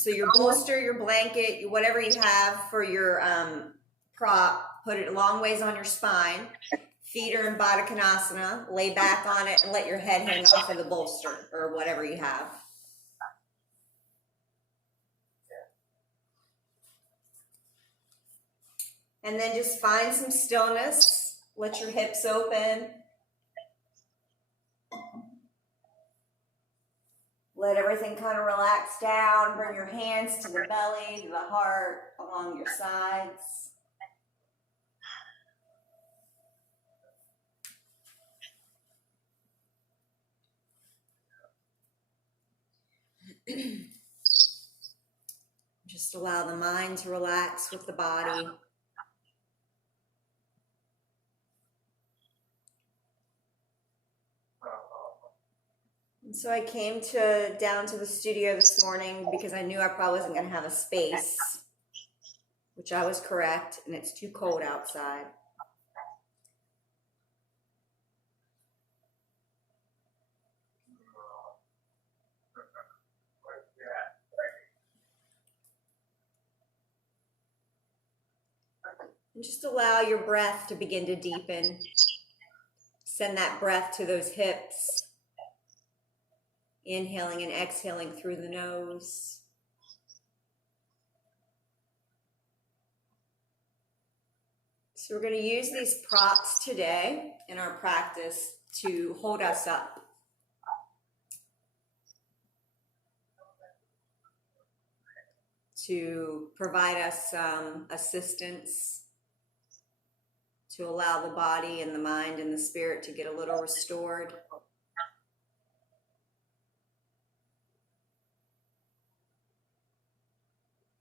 So your bolster, your blanket, whatever you have for your prop, put it a long ways on your spine. Feet are in Baddha Konasana. Lay back on it and let your head hang off of the bolster or whatever you have. And then just find some stillness. Let your hips open. Let everything kind of relax down. Bring your hands to the belly, to the heart, along your sides. Just allow the mind to relax with the body. And so I came down to the studio this morning because I knew I probably wasn't going to have a space, which I was correct, and it's too cold outside. And just allow your breath to begin to deepen. Send that breath to those hips. Inhaling and exhaling through the nose. So we're going to use these props today in our practice to hold us up. To provide us some assistance, to allow the body and the mind and the spirit to get a little restored.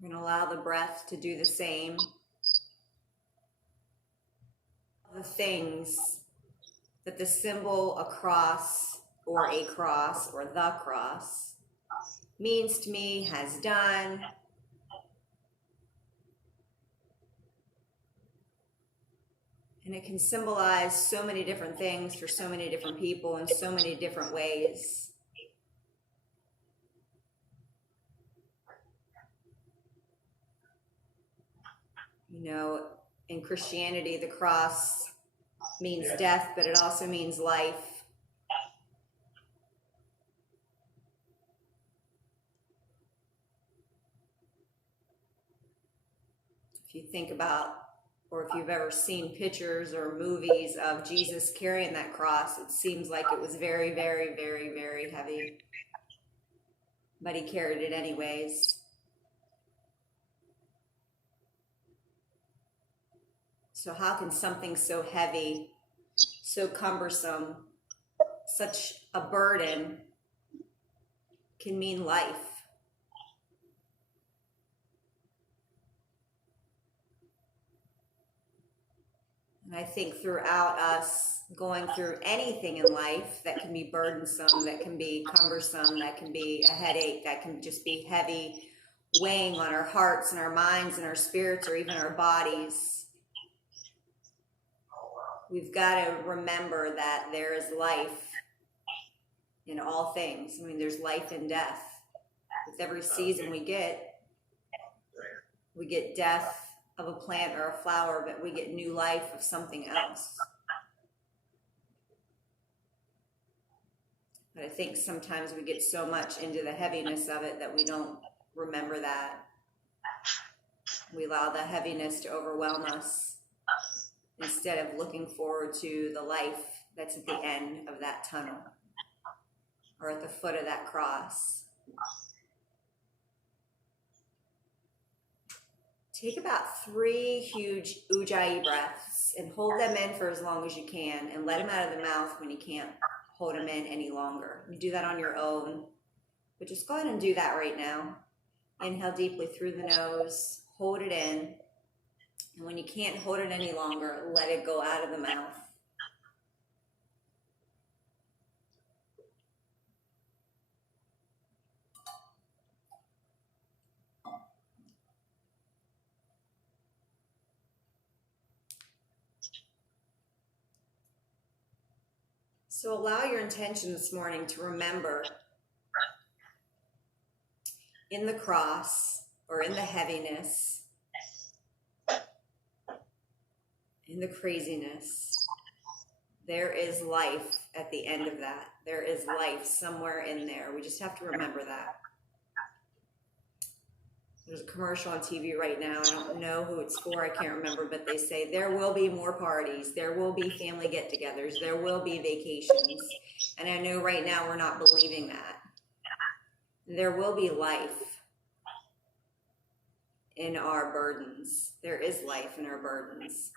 We're going to allow the breath to do the same. The things that the symbol across or a cross or the cross means to me, has done. And it can symbolize so many different things for so many different people in so many different ways. You know, in Christianity, the cross means death, but it also means life. If you think about, or if you've ever seen pictures or movies of Jesus carrying that cross, it seems like it was very, very, very, very heavy. But he carried it anyways. So how can something so heavy, so cumbersome, such a burden can mean life? And I think throughout us going through anything in life that can be burdensome, that can be cumbersome, that can be a headache, that can just be heavy, weighing on our hearts and our minds and our spirits or even our bodies, we've got to remember that there is life in all things. I mean, there's life and death. With every season we get death of a plant or a flower, but we get new life of something else. But I think sometimes we get so much into the heaviness of it that we don't remember that. We allow the heaviness to overwhelm us instead of looking forward to the life that's at the end of that tunnel or at the foot of that cross. Take about 3 huge Ujjayi breaths and hold them in for as long as you can, and let them out of the mouth when you can't hold them in any longer. You do that on your own, but just go ahead and do that right now. Inhale deeply through the nose, hold it in, and when you can't hold it any longer, let it go out of the mouth. So allow your intention this morning to remember in the cross or in the heaviness, in the craziness, there is life at the end of that. There is life somewhere in there. We just have to remember that. There's a commercial on TV right now. I don't know who it's for. I can't remember, but they say there will be more parties. There will be family get-togethers. There will be vacations. And I know right now we're not believing that. There will be life in our burdens. There is life in our burdens.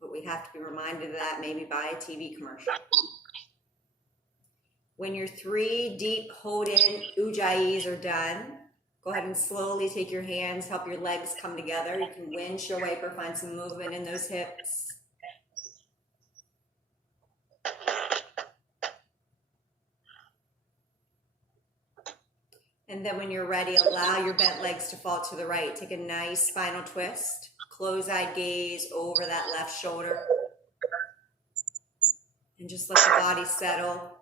But we have to be reminded of that maybe by a TV commercial. When your 3 deep hold-in ujjayis are done, go ahead and slowly take your hands, help your legs come together. You can windshield wiper, find some movement in those hips. And then when you're ready, allow your bent legs to fall to the right. Take a nice spinal twist. Close-eyed gaze over that left shoulder. And just let the body settle.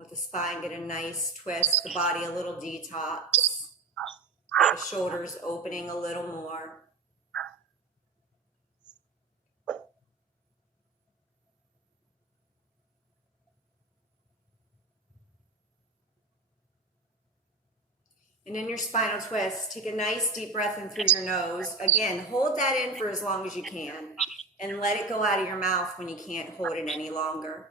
Let the spine get a nice twist, the body a little detox, the shoulders opening a little more. And in your spinal twist, take a nice deep breath in through your nose. Again, hold that in for as long as you can and let it go out of your mouth when you can't hold it any longer.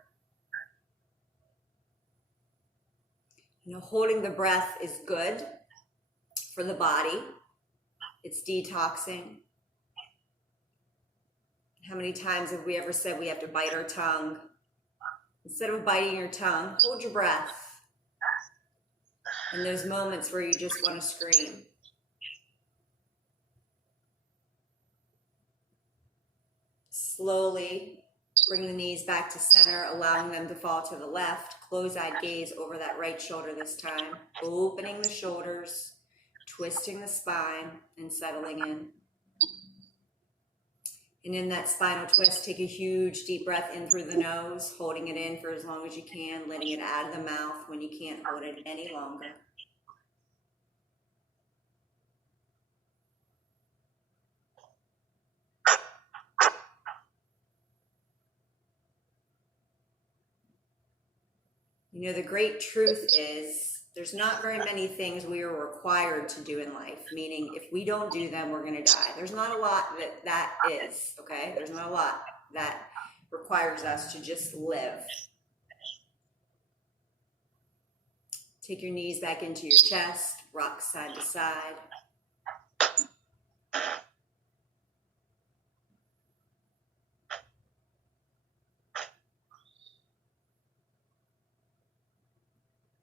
You know, holding the breath is good for the body. It's detoxing. How many times have we ever said we have to bite our tongue? Instead of biting your tongue, hold your breath. In those moments where you just want to scream. Slowly bring the knees back to center, allowing them to fall to the left. Close-eyed gaze over that right shoulder this time. Opening the shoulders, twisting the spine, and settling in. And in that spinal twist, take a huge deep breath in through the nose, holding it in for as long as you can, letting it out of the mouth when you can't hold it any longer. You know, the great truth is there's not very many things we are required to do in life, meaning if we don't do them, we're going to die. There's not a lot that is, okay? There's not a lot that requires us to just live. Take your knees back into your chest, rock side to side.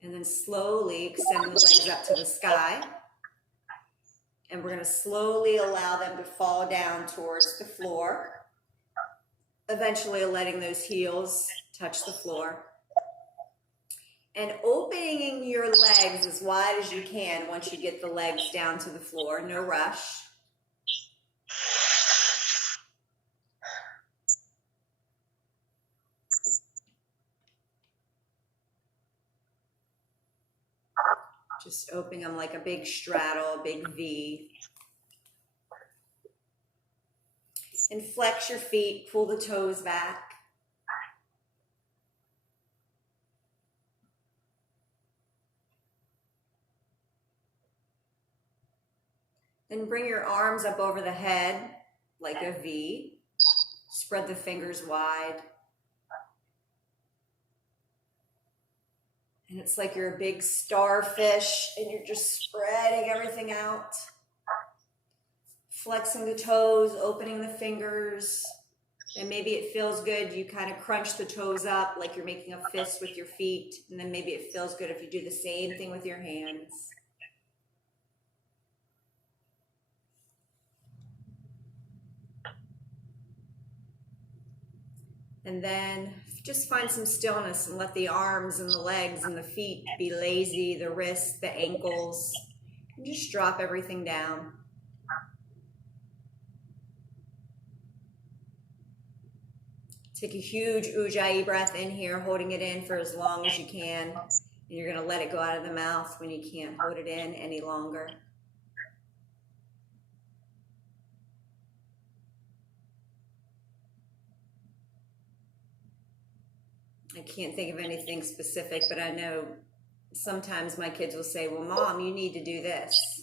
And then slowly extend the legs up to the sky. And we're going to slowly allow them to fall down towards the floor. Eventually letting those heels touch the floor. And opening your legs as wide as you can once you get the legs down to the floor. No rush. Just opening them like a big straddle, a big V. And flex your feet, pull the toes back. Then bring your arms up over the head like a V. Spread the fingers wide. And it's like you're a big starfish and you're just spreading everything out. Flexing the toes, opening the fingers. And maybe it feels good. You kind of crunch the toes up like you're making a fist with your feet. And then maybe it feels good if you do the same thing with your hands. And then just find some stillness and let the arms and the legs and the feet be lazy, the wrists, the ankles, and just drop everything down. Take a huge ujjayi breath in here, holding it in for as long as you can. And you're going to let it go out of the mouth when you can't hold it in any longer. I can't think of anything specific, but I know sometimes my kids will say, well, Mom, you need to do this.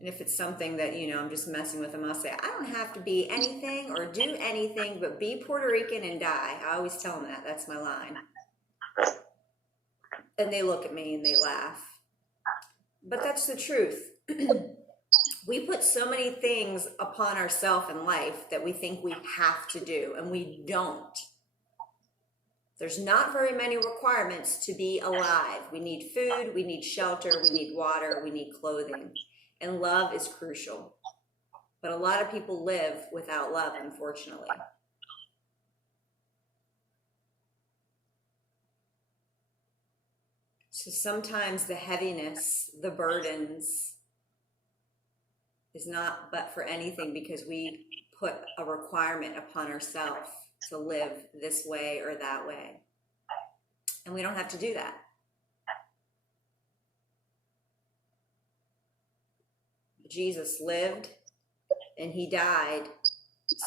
And if it's something that, I'm just messing with them, I'll say, I don't have to be anything or do anything but be Puerto Rican and die. I always tell them that. That's my line. And they look at me and they laugh. But that's the truth. We put so many things upon ourselves in life that we think we have to do, and we don't. There's not very many requirements to be alive. We need food, we need shelter, we need water, we need clothing. And love is crucial. But a lot of people live without love, unfortunately. So sometimes the heaviness, the burdens, is not but for anything because we put a requirement upon ourselves to live this way or that way. And we don't have to do that. Jesus lived and he died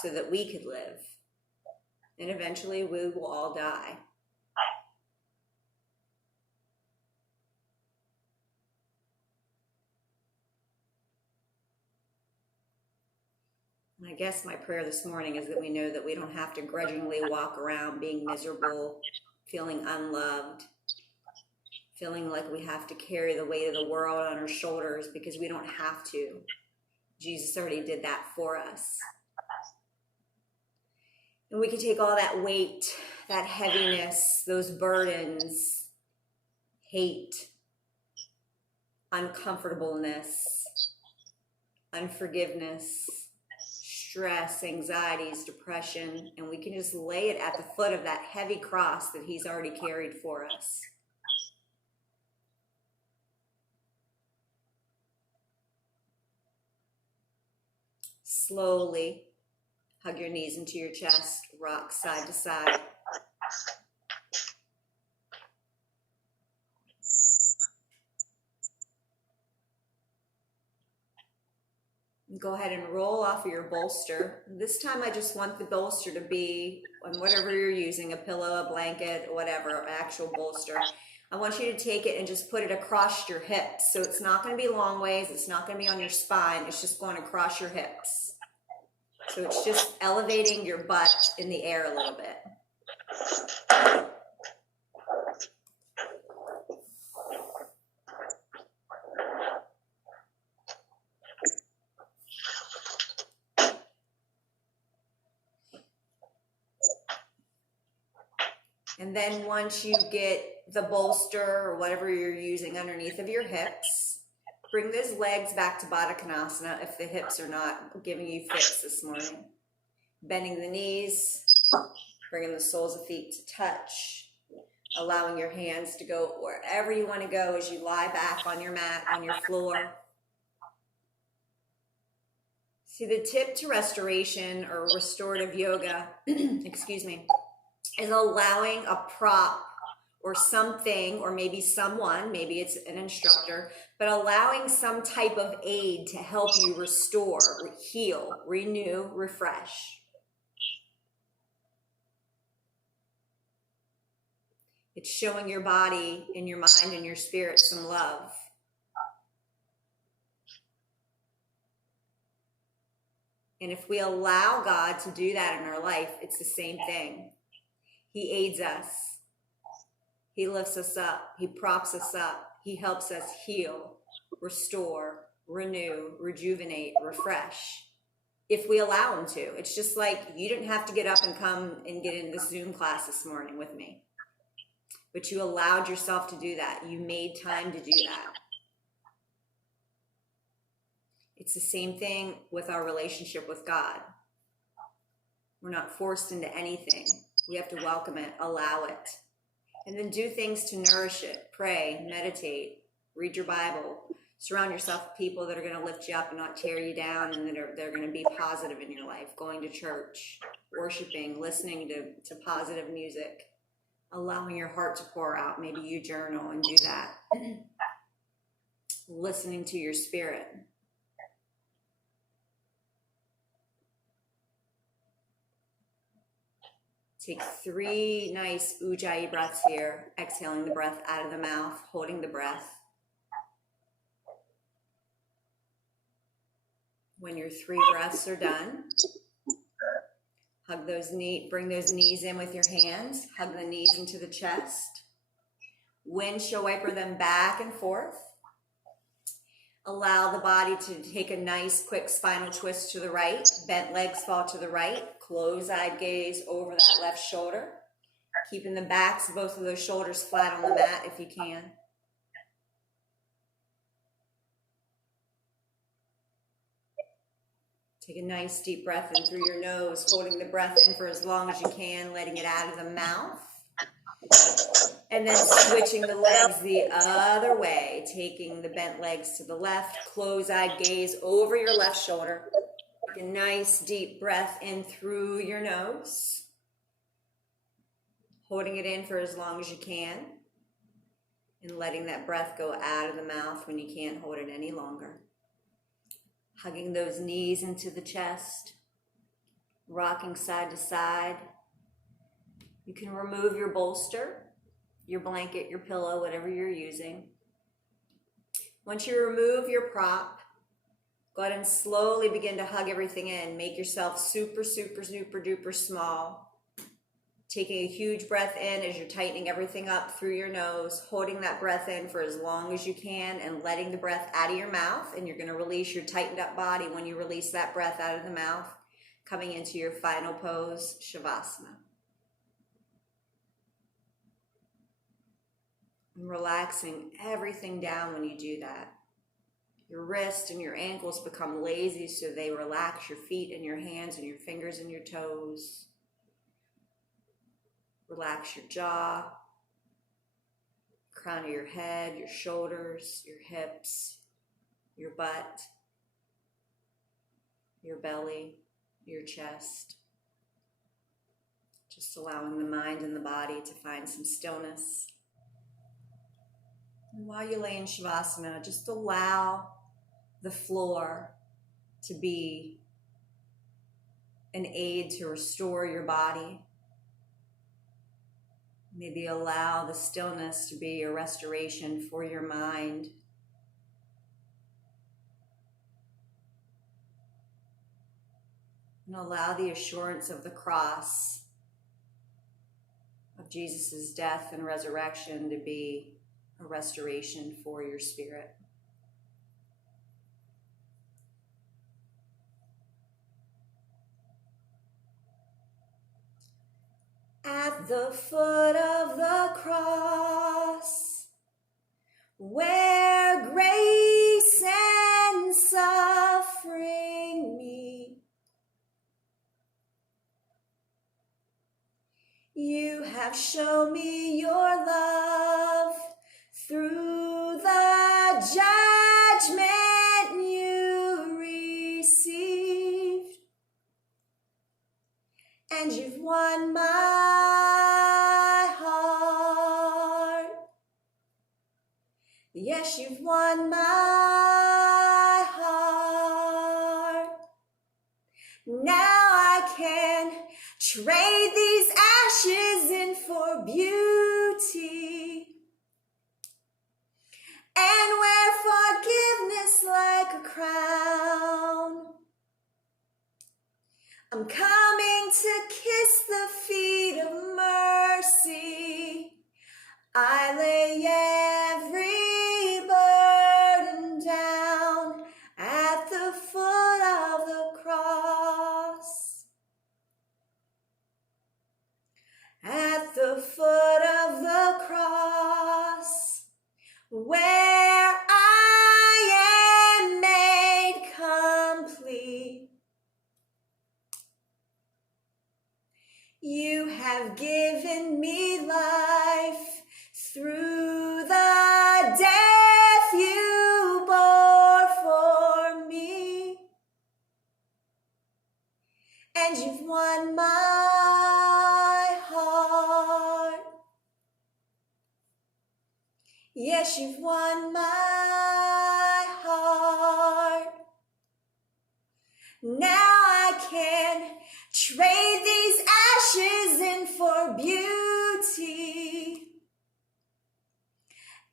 so that we could live. And eventually we will all die. And I guess my prayer this morning is that we know that we don't have to grudgingly walk around being miserable, feeling unloved, feeling like we have to carry the weight of the world on our shoulders, because we don't have to. Jesus already did that for us. And we can take all that weight, that heaviness, those burdens, hate, uncomfortableness, unforgiveness, stress, anxieties, depression, and we can just lay it at the foot of that heavy cross that he's already carried for us. Slowly hug your knees into your chest, rock side to side. Go ahead and roll off of your bolster. This time I just want the bolster to be on whatever you're using, a pillow, a blanket, whatever, actual bolster. I want you to take it and just put it across your hips. So it's not going to be long ways. It's not going to be on your spine. It's just going across your hips. So it's just elevating your butt in the air a little bit. And then once you get the bolster or whatever you're using underneath of your hips, bring those legs back to Baddha Konasana if the hips are not giving you fits this morning. Bending the knees, bringing the soles of feet to touch, allowing your hands to go wherever you want to go as you lie back on your mat, on your floor. See, the tip to restoration or restorative yoga, excuse me, is allowing a prop or something, or maybe someone, maybe it's an instructor, but allowing some type of aid to help you restore, heal, renew, refresh. It's showing your body and your mind and your spirit some love. And if we allow God to do that in our life, it's the same thing. He aids us. He lifts us up. He props us up. He helps us heal, restore, renew, rejuvenate, refresh. If we allow him to. It's just like you didn't have to get up and come and get in this Zoom class this morning with me. But you allowed yourself to do that. You made time to do that. It's the same thing with our relationship with God. We're not forced into anything. We have to welcome it, allow it, and then do things to nourish it. Pray, meditate, read your Bible, Surround yourself with people that are going to lift you up and not tear you down, and they're going to be positive in your life. Going to church, worshiping, listening to positive music, allowing your heart to pour out. Maybe you journal and do that. Listening to your spirit. Take 3 nice ujjayi breaths here. Exhaling the breath out of the mouth, holding the breath. When your 3 breaths are done, hug those bring those knees in with your hands. Hug the knees into the chest. Windshield wiper them back and forth. Allow the body to take a nice quick spinal twist to the right. Bent legs fall to the right. Close-eyed gaze over that left shoulder. Keeping the backs of both of those shoulders flat on the mat if you can. Take a nice deep breath in through your nose, holding the breath in for as long as you can, letting it out of the mouth. And then switching the legs the other way, taking the bent legs to the left, close-eyed gaze over your left shoulder. Take a nice deep breath in through your nose, holding it in for as long as you can, and letting that breath go out of the mouth when you can't hold it any longer. Hugging those knees into the chest, rocking side to side. You can remove your bolster, your blanket, your pillow, whatever you're using. Once you remove your prop, go ahead and slowly begin to hug everything in. Make yourself super, super, super duper small. Taking a huge breath in as you're tightening everything up through your nose, holding that breath in for as long as you can and letting the breath out of your mouth. And you're going to release your tightened up body when you release that breath out of the mouth, coming into your final pose, Shavasana. And relaxing everything down when you do that. Your wrists and your ankles become lazy, so they relax your feet and your hands and your fingers and your toes. Relax your jaw, crown of your head, your shoulders, your hips, your butt, your belly, your chest. Just allowing the mind and the body to find some stillness. And while you lay in Shavasana, just allow the floor to be an aid to restore your body. Maybe allow the stillness to be a restoration for your mind. And allow the assurance of the cross, of Jesus' death and resurrection, to be a restoration for your spirit. At the foot of the cross, where grace and suffering meet, you have shown me your love through the judgment you received, and you've won my heart. Yes, you've won my heart. Now I can trade these ashes in for beauty and wear forgiveness like a crown. I'm coming to kiss the feet of mercy. I lay every burden down at the foot of the cross. At the foot of the cross, where I am made complete. You have given me life through Yes, you've won my heart. Now I can trade these ashes in for beauty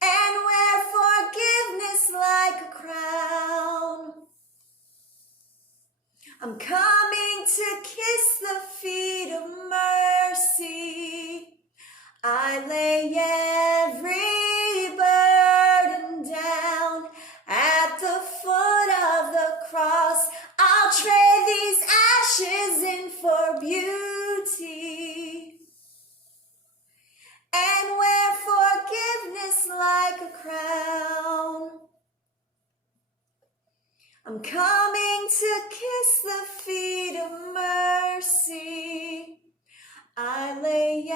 and wear forgiveness like a crown. I'm coming to kiss the feet of mercy. I lay every burden down at the foot of the cross. I'll trade these ashes in for beauty and wear forgiveness like a crown. I'm coming to kiss the feet of mercy. I lay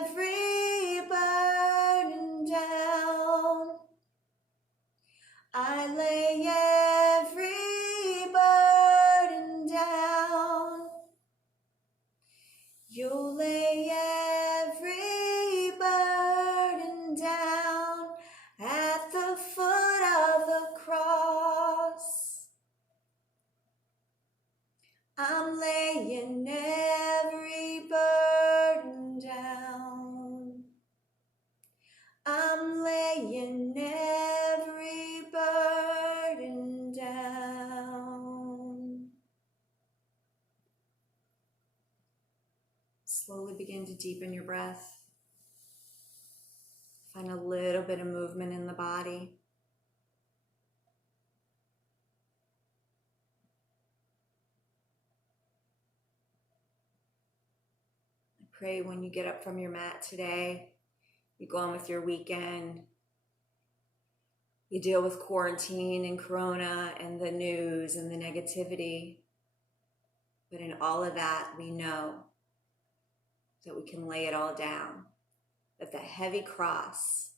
every burden down. I lay every burden down. You'll lay every burden down at the foot of the cross. I'm laying every burden down. I'm laying every burden down. Slowly begin to deepen your breath. Find a little bit of movement in the body. I pray when you get up from your mat today, you go on with your weekend, you deal with quarantine and corona and the news and the negativity. But in all of that, we know that we can lay it all down, that the heavy cross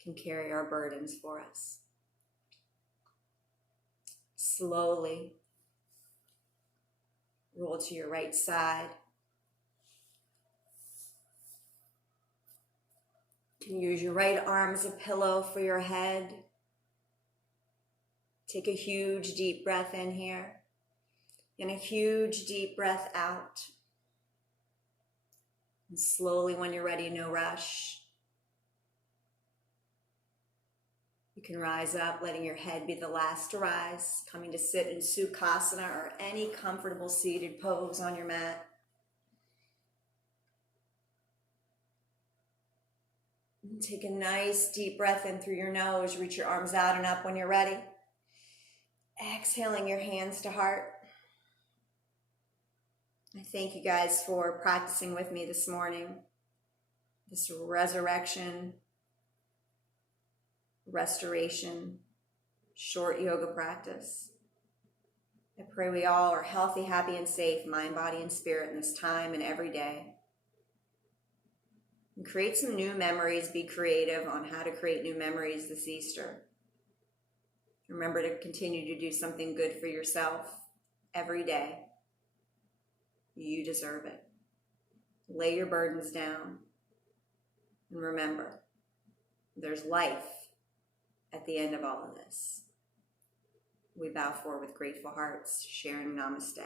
can carry our burdens for us. Slowly roll to your right side. You can use your right arm as a pillow for your head. Take a huge deep breath in here and a huge deep breath out. And slowly, when you're ready, no rush, you can rise up, letting your head be the last to rise, coming to sit in Sukhasana or any comfortable seated pose on your mat. And take a nice deep breath in through your nose. Reach your arms out and up when you're ready. Exhaling your hands to heart. I thank you guys for practicing with me this morning. This resurrection, restoration, short yoga practice. I pray we all are healthy, happy, and safe, mind, body, and spirit in this time and every day. And create some new memories. Be creative on how to create new memories this Easter. Remember to continue to do something good for yourself every day. You deserve it. Lay your burdens down. And remember, there's life at the end of all of this. We bow forward with grateful hearts, sharing namaste.